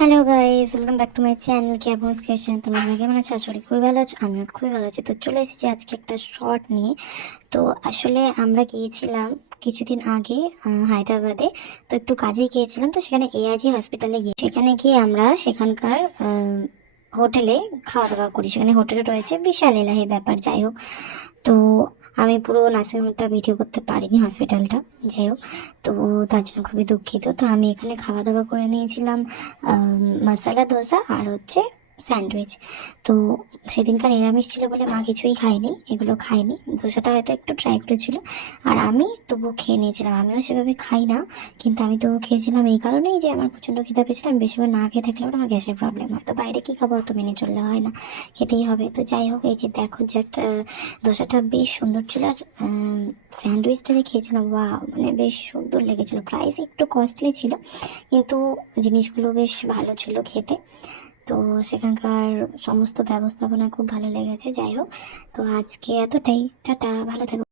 Hello guys, welcome back to my channel cabs creation. তোমরা সবাই কেমন আছো? আশা করি খুবই ভালো আছো। আমিও খুবই ভালো আছি। তো চলে এসেছি আজকে একটা শর্ট নিয়ে। তো আসলে আমরা গিয়েছিলাম কিছুদিন আগে হায়দ্রাবাদে। তো একটু কাজে গিয়েছিলাম, তো সেখানে এআইজি হসপিটালে সেখানে গিয়ে আমরা সেখানকার হোটেলে খাওয়া দাওয়া করি। সেখানে হোটেলে রয়েছে, বিশাল এলাহি ব্যাপার। যাই হোক, তো আমি পুরো নার্সিংহোমটা ভিডিও করতে পারিনি, হসপিটালটা। যাই হোক, তো তার জন্য খুবই দুঃখিত। তো আমি এখানে খাওয়া দাওয়া করে নিয়েছিলাম মশালা ধোসা আর হচ্ছে স্যান্ডউইচ। তো সেদিনকার নিরামিষ ছিল বলে মা কিছুই খায়নি, এগুলো খায়নি। ধোসাটা হয়তো একটু ট্রাই করেছিল, আর আমি তবু খেয়ে নিয়েছিলাম। আমিও সেভাবে খাই না, কিন্তু আমি তবু খেয়েছিলাম এই কারণেই যে আমার প্রচণ্ড খিদে পেয়েছিল। আমি বেশিবার না খেয়ে থাকলে আমার গ্যাসের প্রবলেম হয়, তো বাইরে কী খাবো, অত মেনে চললে হয় না, খেতেই হবে। তো যাই হোক, এই যে দেখো জাস্ট ধোসাটা বেশ সুন্দর ছিল। আর স্যান্ডউইচটা যে খেয়েছিলাম, মানে বেশ সুন্দর লেগেছিলো। প্রাইস একটু কস্টলি ছিল, কিন্তু জিনিসগুলো বেশ ভালো ছিল খেতে। তো সেখানকার সমস্ত ব্যবস্থাপনা খুব ভালো লেগেছে। যাই হোক, তো আজকে এতটাই। টাটা, ভালো থেকো।